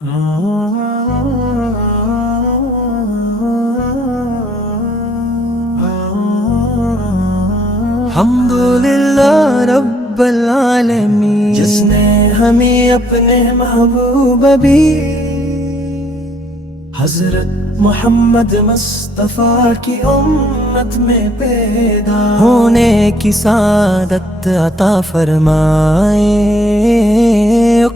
الحمدللہ رب العالمین، جس نے ہمیں اپنے محبوب بھی حضرت محمد مصطفیٰ کی امت میں پیدا ہونے کی سعادت عطا فرمائے۔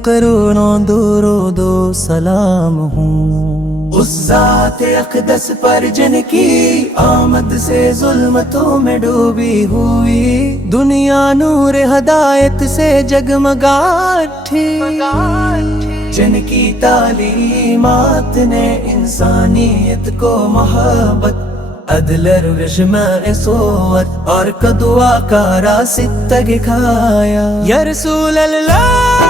کروڑوں درود و سلام ہوں اس ذات اقدس پر جن کی آمد سے ظلمتوں میں ڈوبی ہوئی دنیا نور ہدایت سے جگمگا اٹھی، جن کی تعلیمات نے انسانیت کو محبت، عدل، رحم، صوت اور قدوہ کا راستہ دکھایا۔ یا رسول اللہ،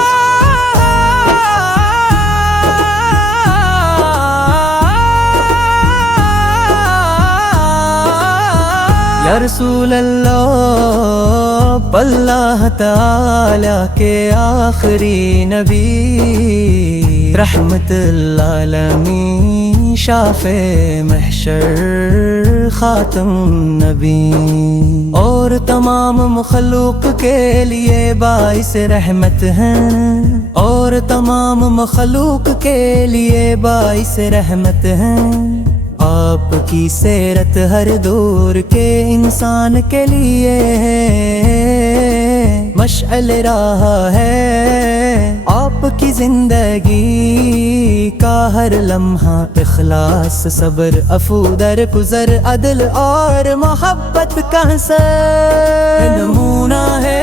یا رسول اللہ، اللہ تعالی کے آخری نبی، رحمت للعالمین، شافع محشر، خاتم نبی، اور تمام مخلوق کے لیے باعث رحمت ہیں، اور تمام مخلوق کے لیے باعث رحمت ہیں۔ آپ کی سیرت ہر دور کے انسان کے لیے مشعل راہ ہے۔ آپ کی زندگی کا ہر لمحہ اخلاص، صبر، عفو، درگزر، عدل اور محبت کا نمونہ ہے۔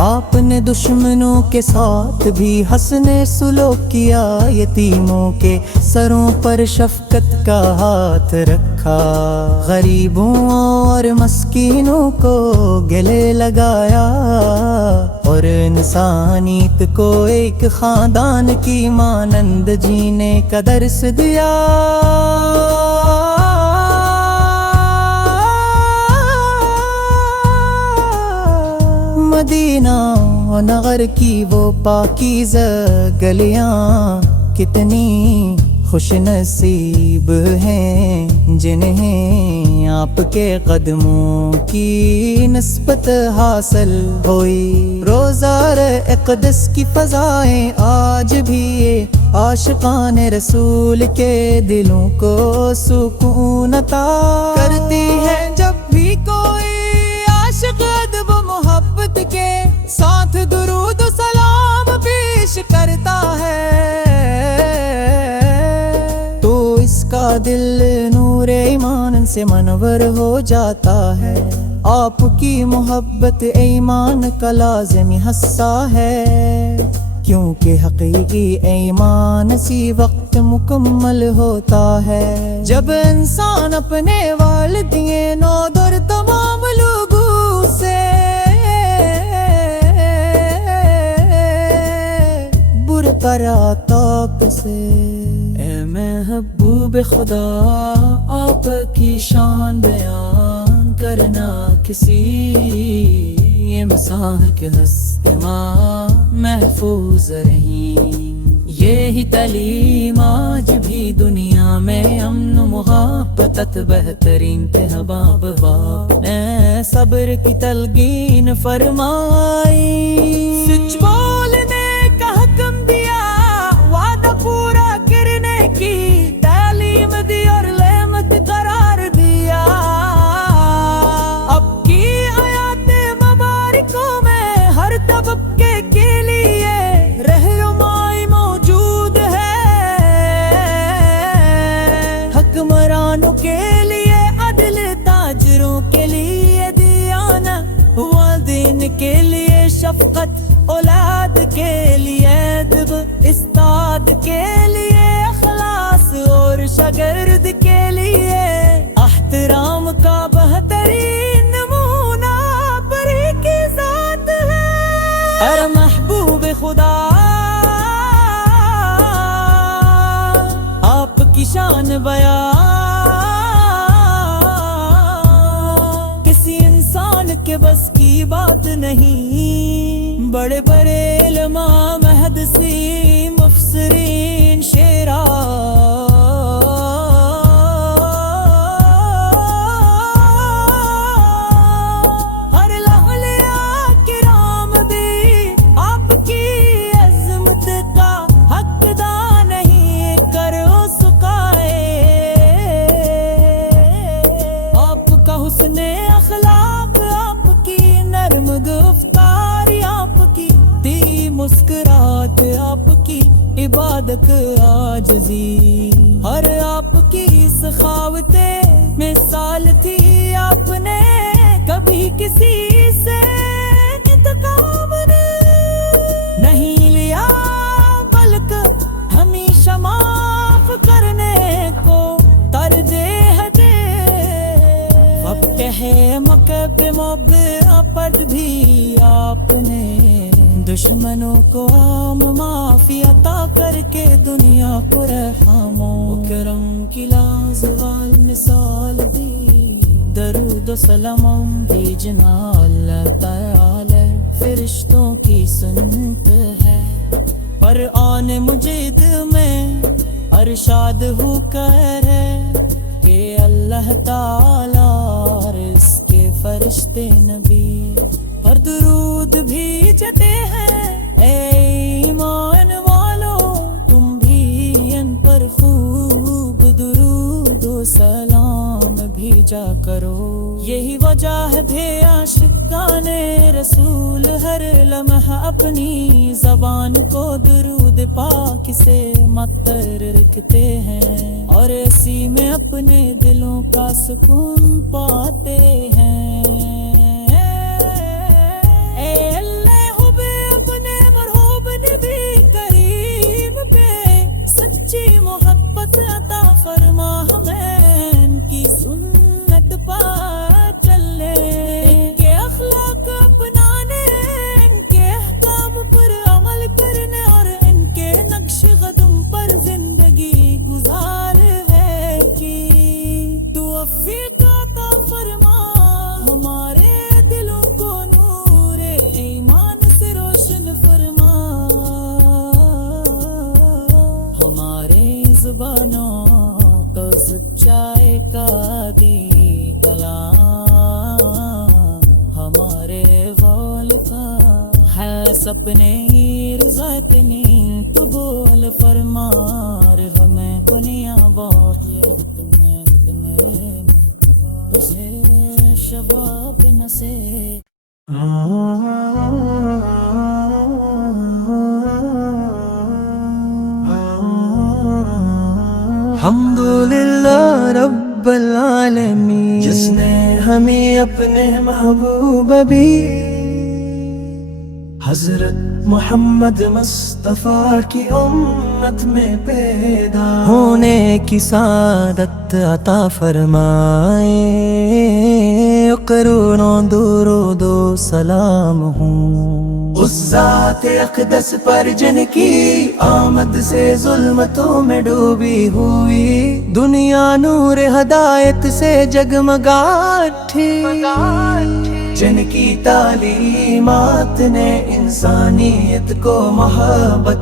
آپ نے دشمنوں کے ساتھ بھی حسن سلوک کیا، یتیموں کے سروں پر شفقت کا ہاتھ رکھا، غریبوں اور مسکینوں کو گلے لگایا، اور انسانیت کو ایک خاندان کی مانند جینے کا درس دیا۔ مدینہ و نگر کی وہ پاکیزہ گلیاں کتنی خوش نصیب ہیں جنہیں آپ کے قدموں کی نسبت حاصل ہوئی۔ روزہ اقدس کی فضائیں آج بھی عاشقان رسول کے دلوں کو سکون عطا کرتی ہیں۔ جب بھی کوئی عاشق ادب و محبت کے ساتھ درود و سلام پیش کرتا ہے تو اس کا دل نور ایمان سے منور ہو جاتا ہے۔ آپ کی محبت ایمان کا لازمی حصہ ہے، کیونکہ حقیقی ایمان اسی وقت مکمل ہوتا ہے جب انسان اپنے والدین اور تمام لوگوں سے برقرار سے۔ اے محبوب خدا، آپ کی شان بیان کرنا کسی مساح کے ہست ماں محفوظ رہی۔ یہی تعلیم آج بھی دنیا میں امن و محبت بہترین احباب باپ نے صبر کی تلقین فرمائی۔ سچ بولنے کا حکم دیا، وعدہ پورا کرنے کی تعلیم دی اور نعمت قرار دیا۔ اب کی آیات مبارکوں میں ہر طبقے کے لیے رہنمائی موجود ہے، حکمرانوں کے لیے عدل، تاجروں کے لیے دیانت، والدین کے لیے شفقت، اولاد کے لیے ادب، استاد کے لیے اخلاص اور شاگرد کے لیے احترام کا بہترین نمونہ پری کی ذات ہے۔ اے محبوب خدا، آپ کی شان بیان کسی انسان کے بس کی کی بات نہیں، بڑے بڑے علماء محدثین مفسرین شعراء ہر اولیاء کرام بھی آپ کی عظمت کا حقدار نہیں کرو سکائے۔ آپ کا حسن اخلاق، آپ کی نرم گفتاری، آپ کی دی مسکرات، آپ کی عبادت عاجزی، اور آپ کی سخاوت مثال تھی۔ آپ نے کبھی کسی سے انتقام نہیں لیا، بلکہ ہمیشہ معاف کرنے کو ترجیح دے۔ وقت ہے مقدمہ پر بھی آپ نے دشمنوں کو عام معافی عطا کر کے دنیا کو رحم و کرم کی لازوال مثال دی۔ درود و سلام بھیجنا اللہ تعالی فرشتوں کی سنت ہے، قرآن مجید میں ارشاد ہو کر ہے کہ اللہ تعالی اور اس کے فرشتے نبی پر درود بھیجتے ہیں۔ اے ایمان والو تم بھی ان پر خوب درود و سلام بھیجا کرو۔ یہی وجہ ہے عاشقان رسول ہر لمحہ اپنی زبان کو درود پاک سے معطر رکھتے ہیں، اور اسی میں اپنے دلوں کا سکون پاتے ہیں۔ اے اللہ بے اپنے مرحوب نبی کریم پہ سچی محبت عطا فرما، ہمیں ان کی سنت پا چلے، ان کے اخلاق اپنانے، ان کے احکام پر عمل کرنے، اور ان کے نقش قدم پر زندگی گزار ہے کی توفیق عطا فرما۔ ہمارے دلوں کو نور ایمان سے روشن فرما، ہمارے زبانوں کو سچائی کا دی کلام، ہمارے قول کا ہے سپنے رضا اتنی قبول فرما، اور ہمیں کنیا باقیت میں اسے شباب نسے۔ حمدللہ رب العالمین، جس نے ہمیں اپنے محبوب بھی حضرت محمد مصطفیٰ کی امت میں پیدا ہونے کی سعادت عطا فرمائے۔ قرونوں درود و سلام ہوں اس ذات اقدس پر جن کی آمد سے ظلمتوں میں ڈوبی ہوئی دنیا نور ہدایت سے جگمگا اٹھی، جن کی تعلیمات نے انسانیت کو محبت،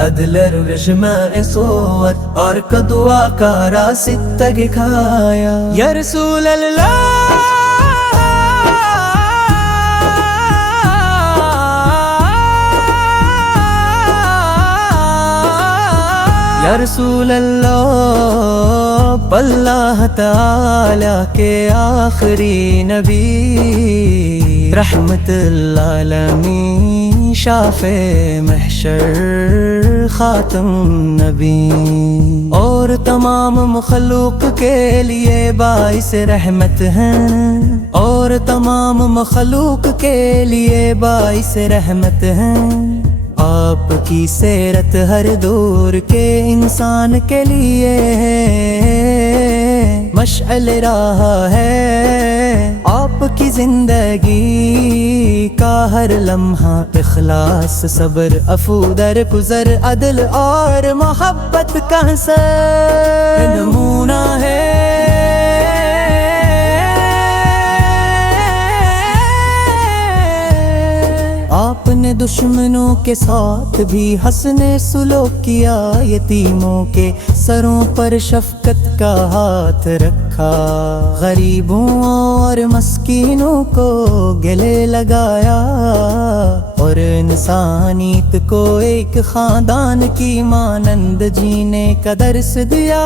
عدل رشمہ صوت اور قدوہ کا راستہ دکھایا۔ یا رسول اللہ یا رسول اللہ، اللہ تعالی کے آخری نبی، رحمت للعالمین، شافع محشر، خاتم نبی، اور تمام مخلوق کے لیے باعث رحمت ہیں، اور تمام مخلوق کے لیے باعث رحمت ہیں۔ آپ کی سیرت ہر دور کے انسان کے لیے مشعل راہ ہے، آپ کی زندگی کا ہر لمحہ اخلاص، صبر، عفو، درگزر، عدل اور محبت کا نمونہ ہے۔ آپ نے دشمنوں کے ساتھ بھی حسن سلوک کیا، یتیموں کے سروں پر شفقت کا ہاتھ رکھا، غریبوں اور مسکینوں کو گلے لگایا، اور انسانیت کو ایک خاندان کی مانند جینے کا درس دیا۔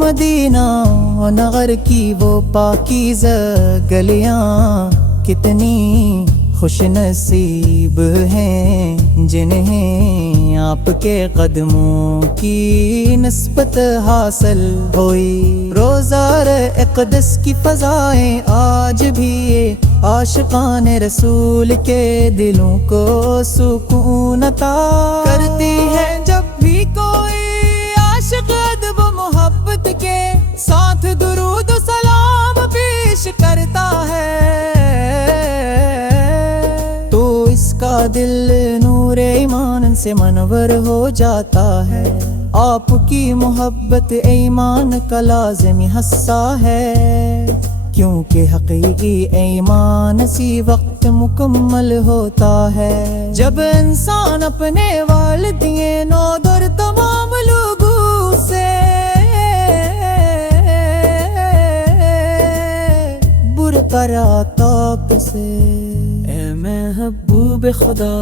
مدینہ و نگر کی وہ پاکیزہ گلیاں کتنی خوش نصیب ہیں جنہیں آپ کے قدموں کی نسبت حاصل ہوئی۔ روزہ اقدس کی فضائیں آج بھی عاشقان رسول کے دلوں کو سکون عطا کرتی ہے۔ جب بھی کوئی عاشق ادب و محبت کے ساتھ درود و سلام پیش کرتا ہے تو اس کا دل نور ایمان سے منور ہو جاتا ہے۔ آپ کی محبت ایمان کا لازمی حصہ ہے، کیونکہ حقیقی ایمان اسی وقت مکمل ہوتا ہے جب انسان اپنے والدین اور تمام لوگوں سے برقرار طاق سے۔ اے محبوب خدا،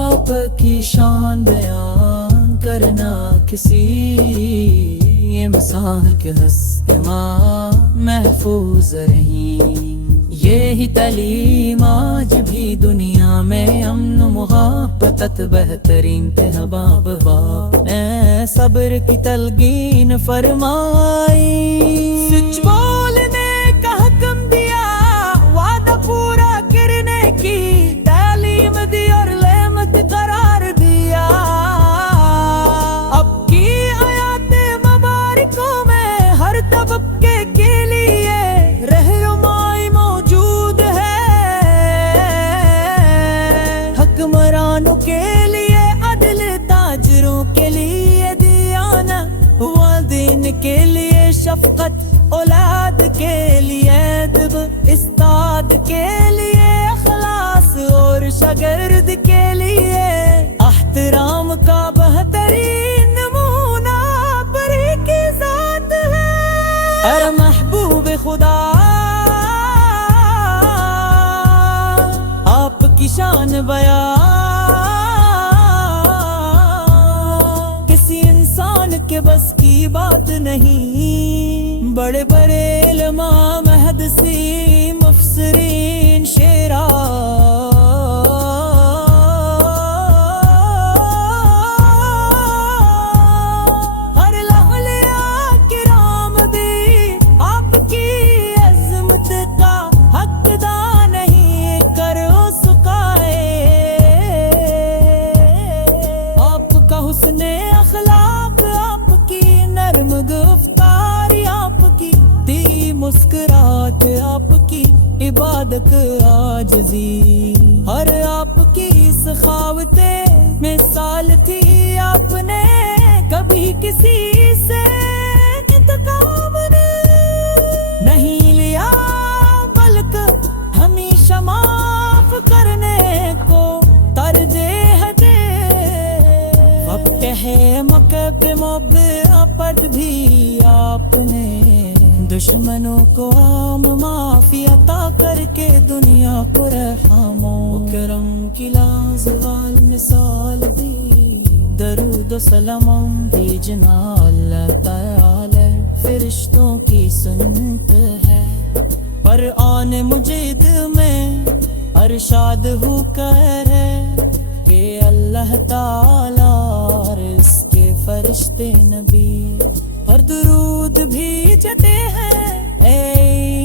آپ کی شان بیان کرنا کسی مثال کے ہستے ماں محفوظ رہیں۔ یہی تعلیم آج بھی دنیا میں امن و محبت بہترین احباب باپ نے صبر کی تلقین فرمائی۔ سچ بولنے کا حکم دیا، وعدہ پورا کرنے کی تعلیم دی اور نعمت قرار دیا۔ اب کی آیات مبارکوں میں ہر طبقے کے لیے رہنمائی موجود ہے، حکمرانوں کے لیے عدل، تاجروں کے لیے دیانت، والدین کے لیے شفقت، اولاد کے لیے ادب، استاد کے لیے اخلاص اور شاگرد کے لیے احترام کا بہترین نمونہ پری کی ذات ہے۔ اے محبوب خدا، آپ کی شان بیان کسی انسان کے بس کی بات نہیں۔ بڑے بڑے علماء، محدثین، مفسرین، شعراء، ہر اولیاء کرام بھی آپ کی عظمت کا حقدار نہیں کرو سکائے۔ آپ کا حسن اخلاق، آپ کی نرم گفتاری، آپ کی دی مسکرات، آپ کی عبادت عاجزی، ہر آپ کی سخاوت مثال تھی۔ آپ نے کبھی کسی سے انتقام نہیں لیا، بلکہ ہمیشہ معاف کرنے کو ترجیح دے۔ وقت ہے موقع پہ محبت بھی آپ نے دشمنوں کو عام معافی عطا کر کے دنیا کو رحم و کرم کی لازوال مثال دی۔ درود و سلام بھیجنا اللہ تعالی فرشتوں کی سنت ہے۔ قرآن مجید میں ارشاد ہو کر ہے کہ اللہ تعالی اور اس کے فرشتے نبی پر درود بھیجتے ہیں۔ اے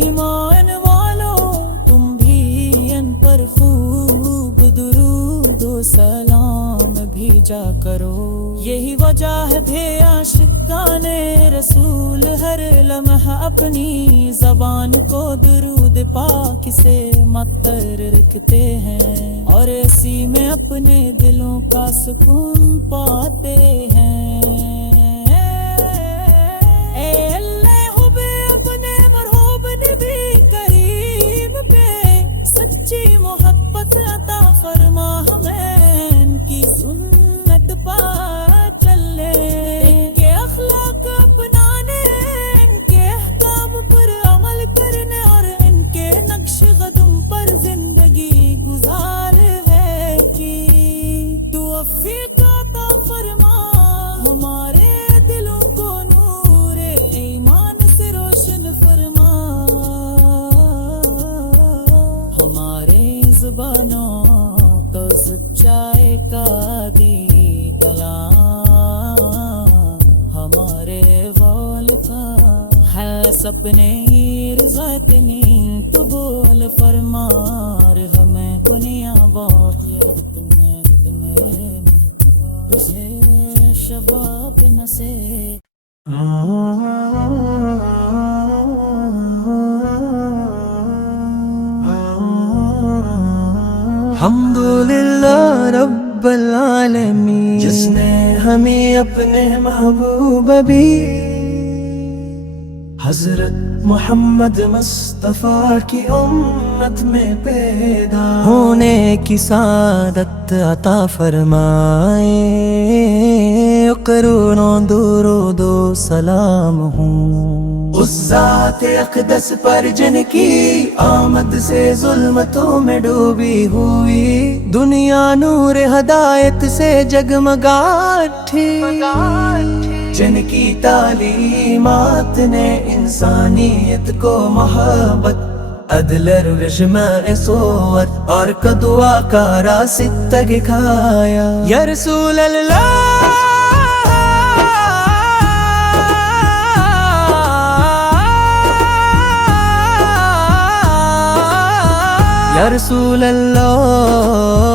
ایمان والو، تم بھی ان پر خوب درود و سلام بھیجا کرو۔ یہی وجہ ہے عاشقان رسول ہر لمحہ اپنی زبان کو درود پاک سے معطر رکھتے ہیں، اور اسی میں اپنے دلوں کا سکون پاتے ہیں۔ اے اللہ بس اپنے رضا اتنی تو بول فرمار ہمیں کنیا باغیت میں تجھے شباب نسے الحمدللہ رب العالمین جس نے ہمیں اپنے محبوب بھی حضرت محمد مصطفیٰ کی امت میں پیدا ہونے کی سعادت عطا فرمائے قرونوں درود و سلام ہوں اس ذات اقدس پر جن کی آمد سے ظلمتوں میں ڈوبی ہوئی دنیا نور ہدایت سے جگمگا اٹھی جن کی تعلیمات نے انسانیت کو محبت عدل رجمع صوت اور قدوہ کا راستہ دکھایا یا رسول اللہ یا رسول اللہ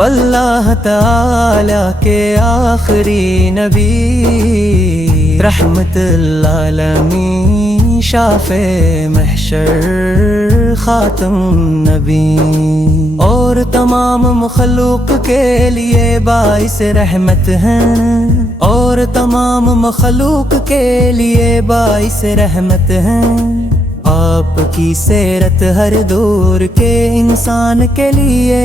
اللہ تعالی کے آخری نبی رحمت العالمین شافع محشر خاتم نبی اور تمام مخلوق کے لیے باعث رحمت ہیں اور تمام مخلوق کے لیے باعث رحمت ہیں آپ کی سیرت ہر دور کے انسان کے لیے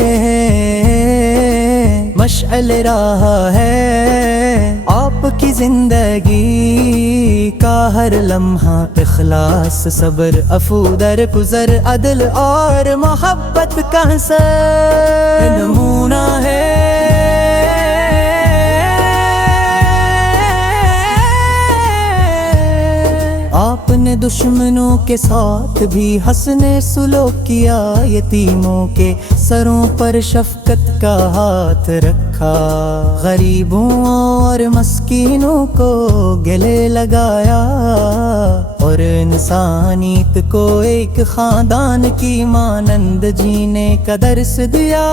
مشعل راہ ہے آپ کی زندگی کا ہر لمحہ اخلاص صبر عفو درگزر عدل اور محبت کا نمونہ ہے آپ نے دشمنوں کے ساتھ بھی حسن سلوک کیا یتیموں کے سروں پر شفقت کا ہاتھ رکھا غریبوں اور مسکینوں کو گلے لگایا اور انسانیت کو ایک خاندان کی مانند جینے کا درس دیا